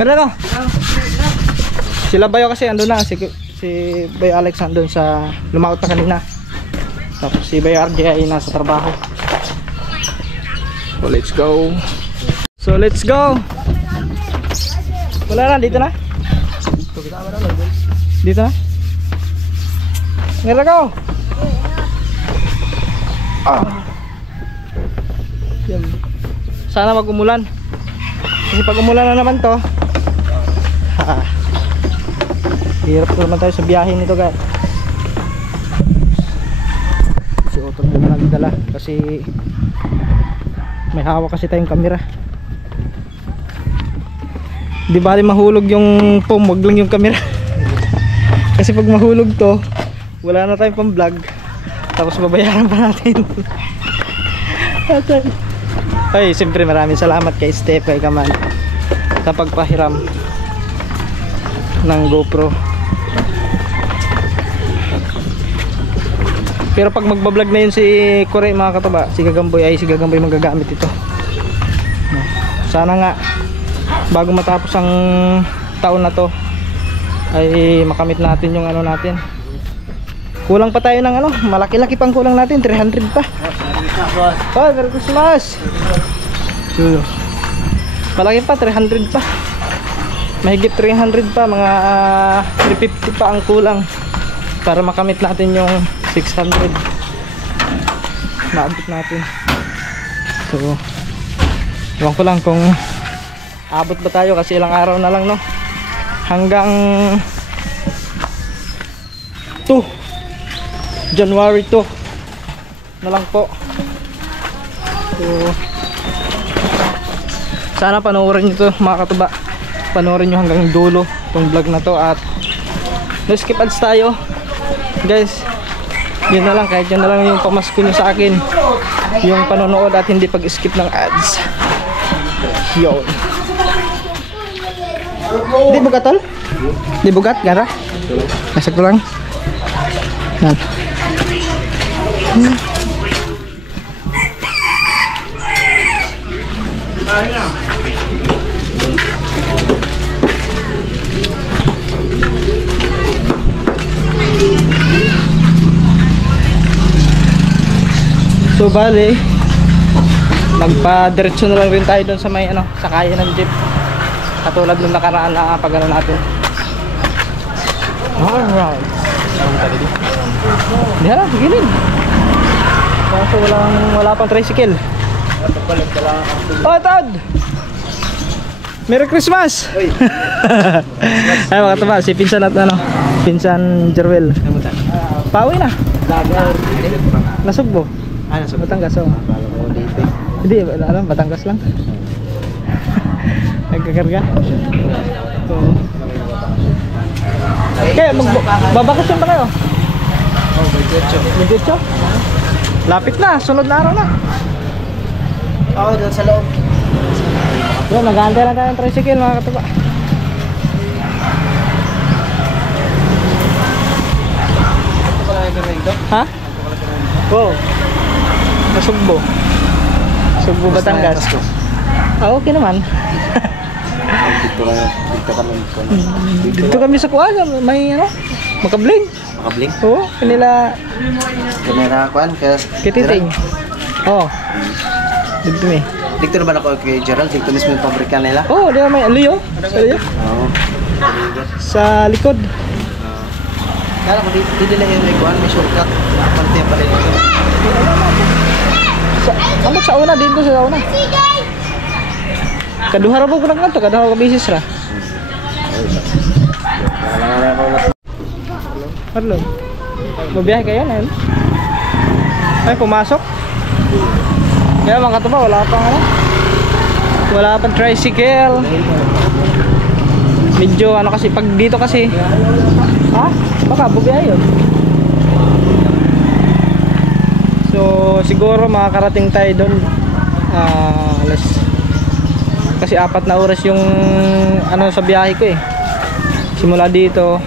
Meron ako. Sila Bayo kasi andun na. Si Bayo Alex andun sa lumaot na kanina. Tapos si Bayo RJ ay nasa trabaho. So, let's go. So, let's go. Wala na, dito na. Dito na. Meron ako. Yan. Sana mag-umulan. Kasi pag umulan na naman to, hirap na naman tayo sa biyahe nito guys. Si Otto na nagdala kasi may hawak kasi tayong camera. Di bali mahulog yung phone, wag lang yung camera. Kasi pag mahulog to, wala na tayong pang vlog. Tapos babayaran pa natin. Ay, siyempre maraming salamat kay Steph kay Kaman sa pagpahiram ng GoPro. Pero pag magbablog na yun si Kore mga kataba, si Gagamboy magagamit ito. Sana nga bago matapos ang taon na to ay makamit natin yung ano natin. Kulang pa tayo ng ano, malaki-laki pang kulang natin, 300 pa. Oh, Merry Christmas. Malaki pa, 300 pa. Mahigit 300 pa, mga 350 pa ang kulang para makamit natin yung 600. Naabot natin. So, ewan ko lang kung abot ba tayo kasi ilang araw na lang, no? Hanggang 2 January 2 na lang po. So, sana panoorin nyo to mga katuba. Panoorin nyo hanggang dulo itong vlog na to. At no skip ads tayo guys. Yun na lang, kahit yun na lang yung pamasko nyo sa akin, yung panonood at hindi pag skip ng ads. Yun. Di bugat tol? Di bugat gara? Nasag ko lang. Yan. So bale, magpa-diretso na lang rin tayo doon sa may ano, sa kaya ng jeep. Katulad nung nakaraan na pag ano natin. Alright. Hindi harap, gilid. Kaso wala pang tricycle. Oh, Todd! Merry Christmas! Ay mga taba, si pinsan at ano, pinsan Jerwel. Pauwi na. Nasugbo. Batangas, oh. Hindi, alam, Batangas lang. Nagkakarga. So, kaya babakasyon ba kayo? Oh, may 18. Lapit na, sunod na araw na. Oo, doon sa loob. Yun, nag-aantay lang tayo ng tricycle mga katuba. Ha? Oo. Nasugbo. Sugbo, Batangas. Ah, okay naman. Dito kami sa kuha, may ano, makabling. Makabling? Oo, kanila Kamera kuan kititing. Oo. Dito eh. Dito naman ako kay Gerald, dito mismo yung pabrika nila. Oo, di ba may aliyo? Sa aliyo? Oo. Sa likod. Kala ko dito nila yung may kuan, may shortcut. Pantay pa rin ito. Sa una, dito sa una. Kaduha ra po ko na to, kaduha ka bisis ra. Hello. Mabiyahe kayo na yun? Ay, pumasok? Kaya mga katuba, wala pang ano? Wala pang tricycle. Medyo ano kasi pag dito kasi. Ha? Baka bubiyahe yun. So siguro makakarating tayo doon alas, kasi 4 na oras yung ano sa biyahe ko eh. Simula dito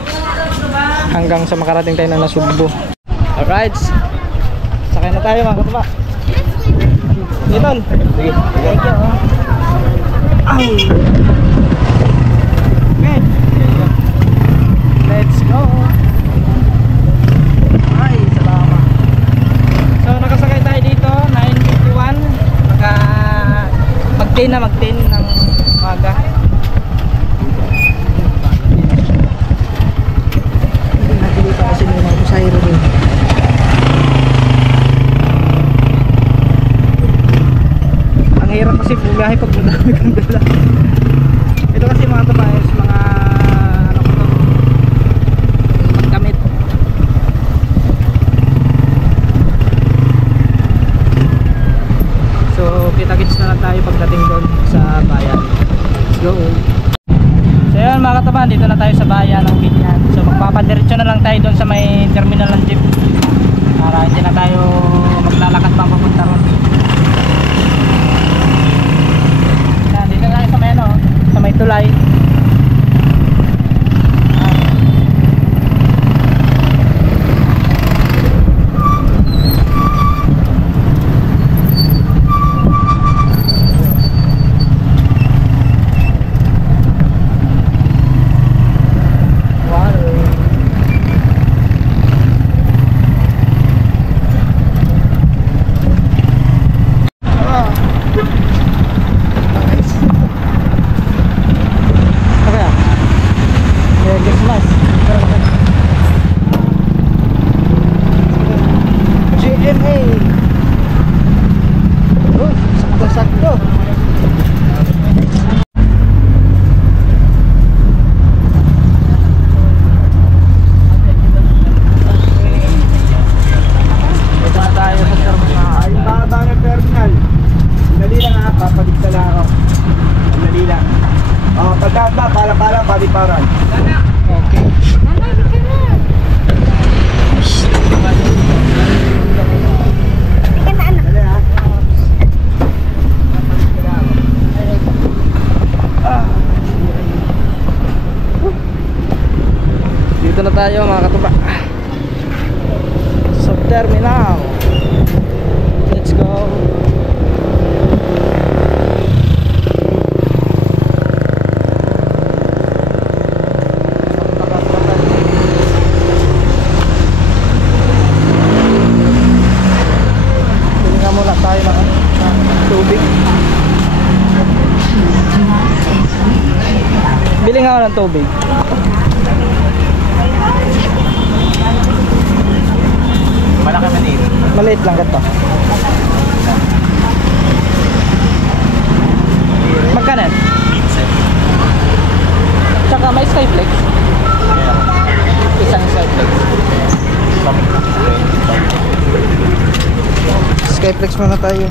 hanggang sa makarating tayo ng Nasugbo. Alright. Sakay na tayo mga katuba. Niton. Sige. Thank you. Okay. Let's go. Ay, salamat. So nakasakay tayo dito 9:51. Mag-10 ng umaga. Hindi natin dito kasi may mga pasahero din. Ang hirap kasi bumiyahe pag madami kang dala. Ito kasi mga tabayos, mga ano ko to, pagkamit. So kita-kits na lang tayo pagdating doon sa bayan. Let's go. So yun mga kataban, dito na tayo sa bayan ng Binyan. So magpapadiretso na lang tayo doon sa may terminal ng jeep para hindi na tayo maglalakad pa papunta ron. Yan, dito na tayo sa may ano, sa may tulay. Dito na tayo mga katuba sa terminal. Let's go. Bili nga muna tayo ng tubig. Bili nga ako ng tubig. Malaki maliit. Maliit lang ganito. Magkano? Tsaka may Skyflex. Isang Skyflex. Skyflex muna tayo.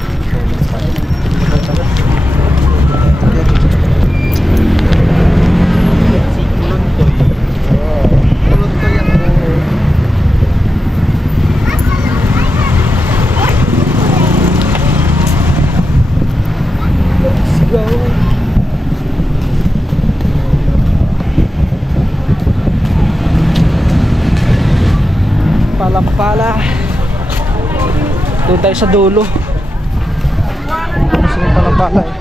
Pala doon tayo sa dulo. Sige pala eh.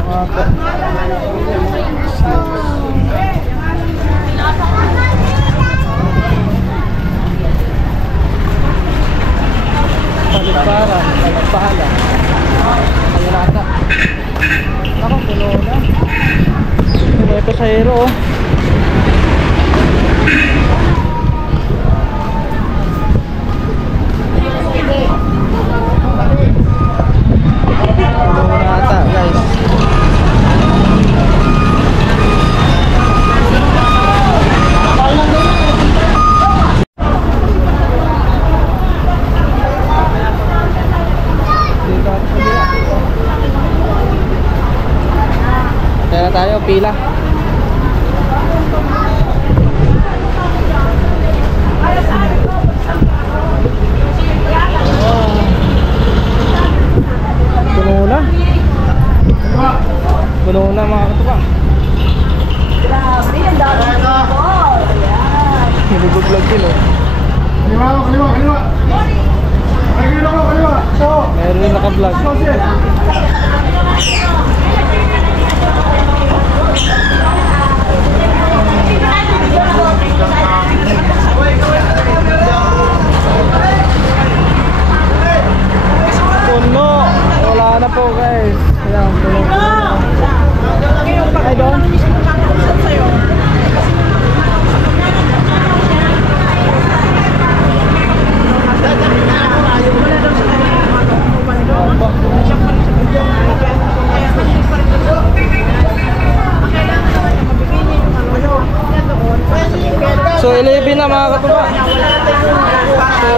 Nakaka Palipara. Ayun nata. Ako, puno na. May pasahero oh. Kaya tayo, pila. Puno na. Puno na mga katuba. Grabe, ang dami dito. Ayan. Hinugublog din oh. Kaliwa. Meron rin naka-vlog. Puno. Wala na po guys. Ayan, puno. Ay doon. So 11 na mga katuba. So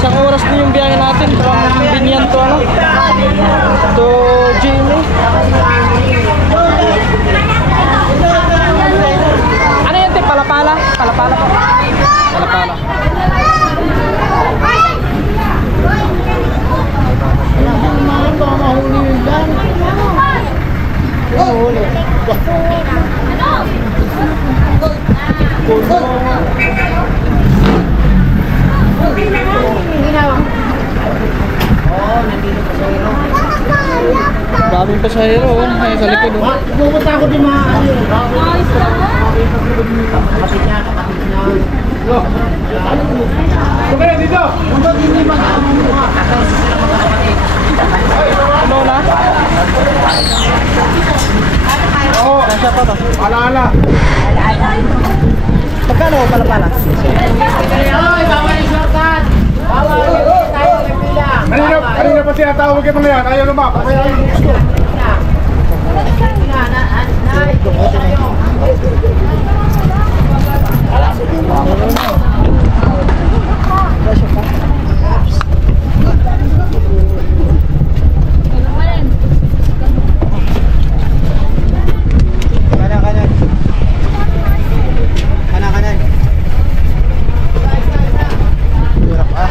isang oras din yung biyahe natin from Binyan to ano to Jimmy. Ano yun te? Palapala? Palapala po. Palapala. Daming pasahero oh. Ay, sa likod oh. Pupunta ako di mga kapatid niya. Okay, dito. Ano na? Oo. Nasa pa to? Ala. Pagkano pala? Kanina pa siya tawag kayo mga yan. Ayaw naman. Kaya yung gusto. Kanan. Hirap ah.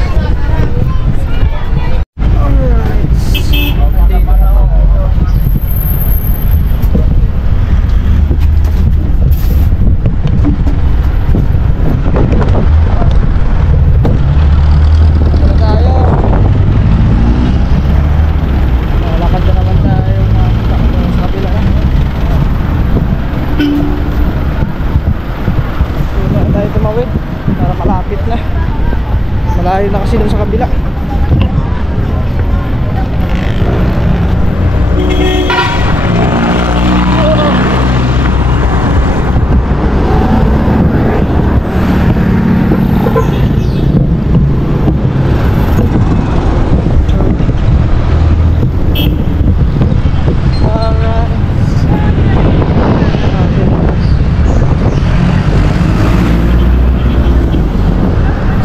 Malayo na kasi dun sa kabila.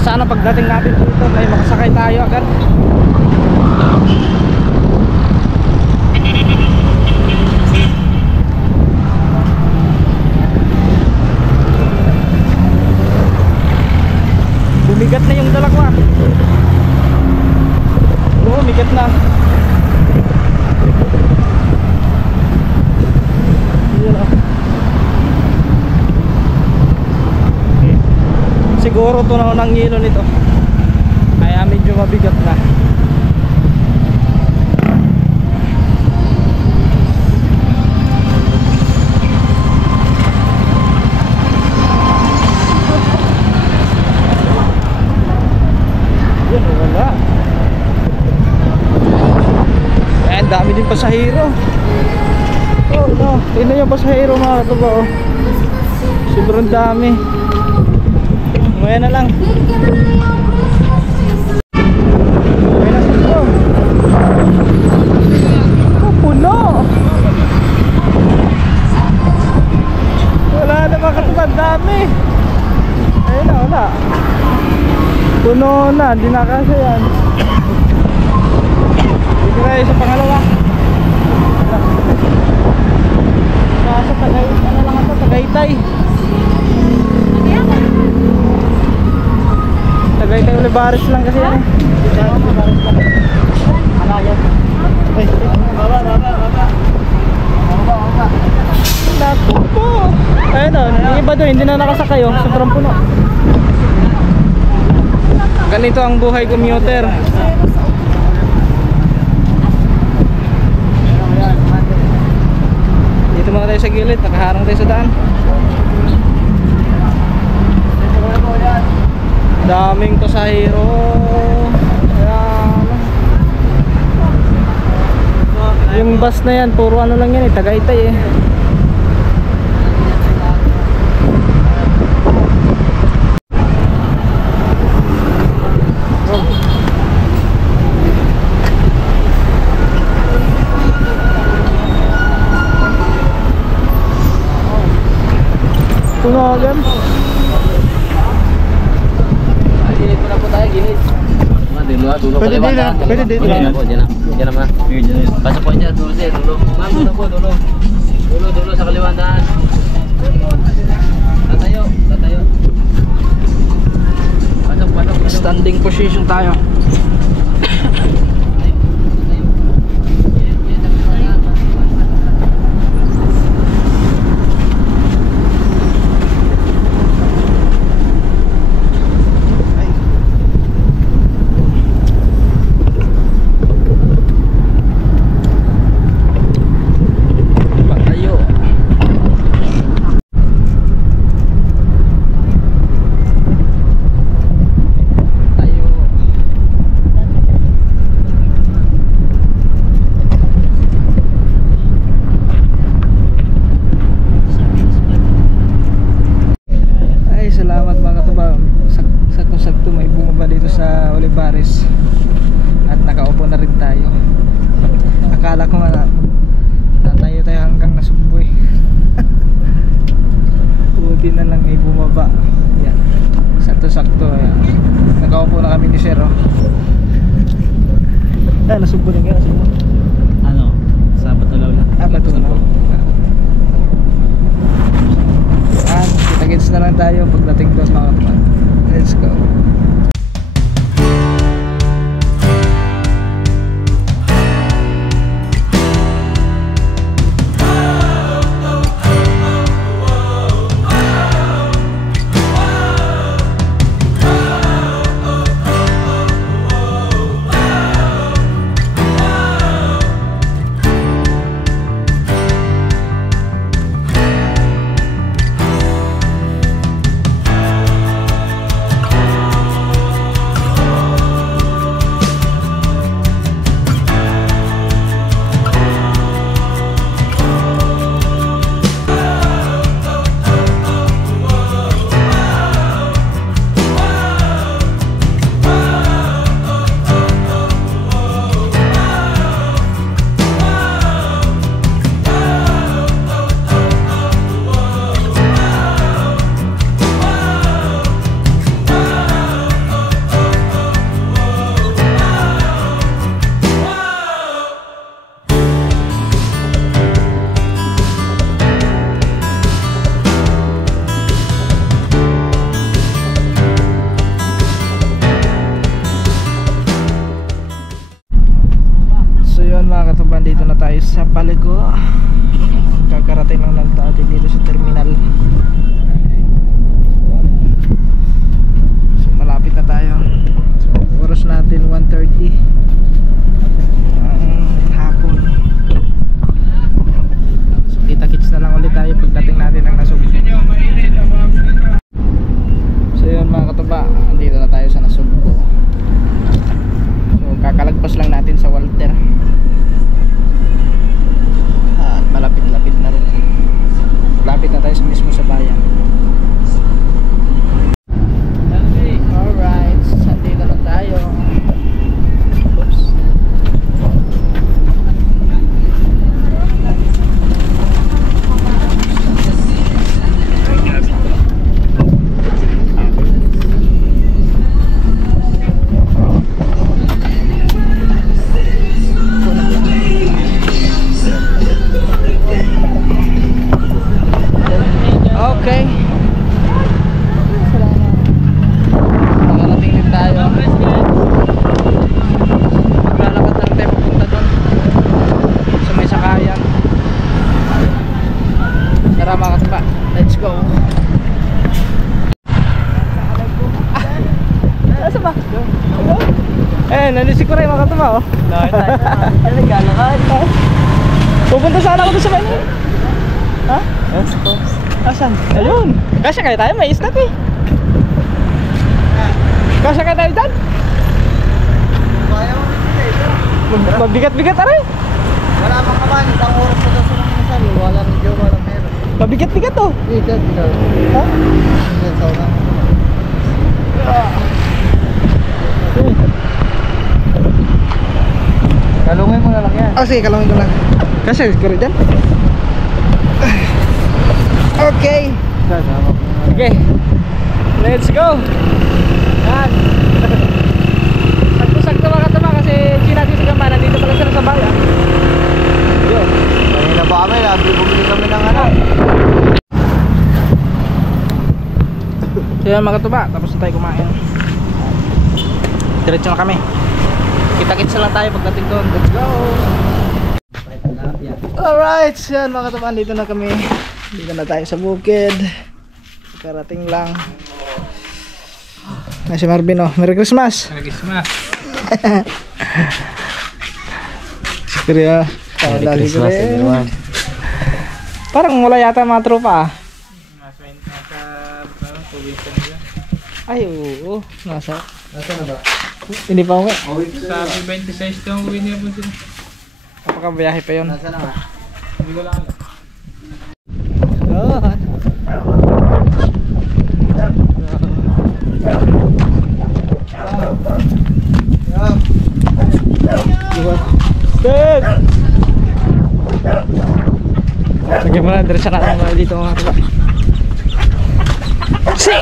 Sana pagdating natin dito may makasakay tayo agad. Bumigat na yung dalakwa. Oo, migat na. Yun oh. Siguro tunaw ng hilo nito kaya medyo mabigat na. Yun, wala. Ayan, dami din pasahero. Oh no, tingnan yung pasahero mga katuba oh. Sobrang dami. Umaya na lang. Umaya na sa oh, puno. Wala na mga katubad, dami. Ayun na, wala. Puno na, hindi na kasi yan. Dito tayo sa pangalawa. Olivares lang kasi yan eh. Ay, naku po. Ayun o, yung iba doon hindi na nakasakay oh. Sobrang puno. Ganito ang buhay commuter. Dito muna tayo sa gilid, nakaharang tayo sa daan. Daming pasahero. Ayan. Yung bus na yan, puro ano lang yan eh, Tagaytay eh. Puno agad. Gilid muna po tayo, gilid. Dulo Pwede din na, pwede din na. Diyan na ma'am. Pasok po dyan, dulo sir, dulo. Ma'am, dulo po, dulo. Dulo sa kaliwang daan. Tatayo. Pasok. Standing position tayo. Sakto may bumaba dito sa Olivares at nakaupo na rin tayo. Akala ko nga tatayo tayo hanggang Nasugboy. Buti na lang may bumaba. Yan. Sakto. Yan. Nakaupo na kami ni Sir. Nasugbo na kayo. Nasugbo. Ano? Sa Batulaw lang. Batulaw. Yan. Kita-kits na lang tayo pagdating doon mga kapatid. Let's go. Mga katuban, dito na tayo sa Paligo. Kakarating lang ng tayo dito sa terminal. So malapit na tayo. So oras natin 1:30 hapon. So kita-kits na lang ulit tayo pagdating natin ng Nasugbo. So yun mga katuba, dito na tayo sa Nasugbo. So kakalagpas lang natin sa Walter. Malapit-lapit na rin. Lapit na tayo mismo sa bayan. Alright, nandito na tayo. katuba oh. Pupunta sana ako doon sa Manila. Ha? Asan? Ayun. Kasya kaya tayo, may istat eh. Kasya kaya tayo dyan? Mabigat-bigat aray. Wala pang kaman, isang oras na daw sa mga masal. Wala medyo, wala meron. Mabigat-bigat oh. Bigat. Ha? Bigat sa unang. Kalungin mo na lang yan. Oh sige, kalungin ko lang. Kasya, siguro dyan. Okay. Okay. Let's go. Yan. Sakto-sakto mga katama kasi chinati sa gamba. Nandito pala sila sa bayan. Yun. Kanina pa kami, bumili kami ng ano. So yan mga katuba, tapos na tayo kumain. Diretso na kami. Kita-kits lang tayo pagdating doon. Let's go. Alright, so yan mga katuba, dito na kami. Dito na tayo sa bukid. Karating lang. Ay si Marvin oh, Merry Christmas. Merry Christmas. Siguro Merry Christmas everyone. Parang wala yata mga tropa ah. Ay oo, nasa Nasaan na ba? hindi pa uwi. Sabi 26 daw uwi niya po sila. Kapakabiyahe pa yun. Nasaan na nga? Hindi ko lang. Dad! Lagyan mo na, diretsa na lang dito mga kaba. Si!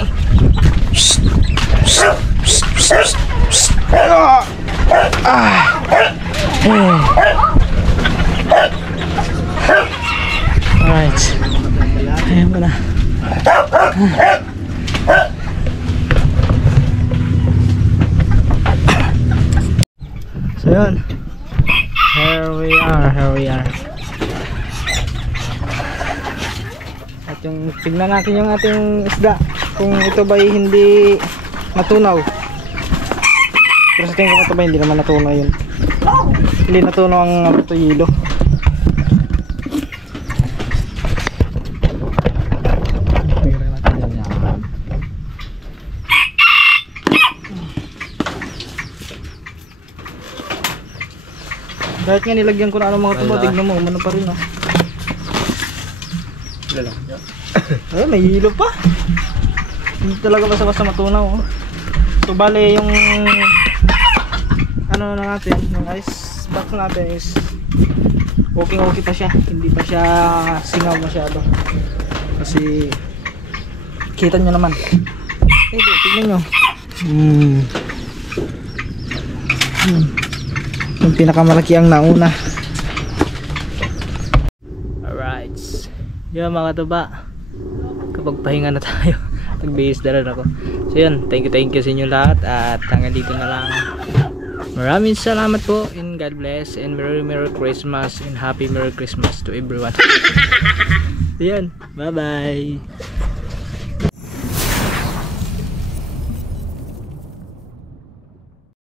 Alright. Ayan mo na. So yun. Here we are. At yung tignan natin yung ating isda kung ito ba hindi natunaw. Pero sa tingin ko ito ba hindi naman natunaw yun. Hindi natunaw ang yelo. Kahit nga nilagyan ko na ano mga tubo, tignan mo, umano pa rin oh. Ay, may hilo pa. Hindi talaga basta-basta matunaw oh. So bale yung ano na natin, yung ice box natin is okay pa siya. Hindi pa siya singaw masyado. Kasi kita nyo naman. Tignan nyo. Yung pinakamalaki ang nauna. Alright. Yun mga katuba, kapag pahinga na tayo, nagbihis na rin ako. So yun, thank you sa inyo lahat. At hanggang dito na lang. Maraming salamat po, and God bless, and Merry Christmas, and Happy Merry Christmas to everyone. So yun, bye bye.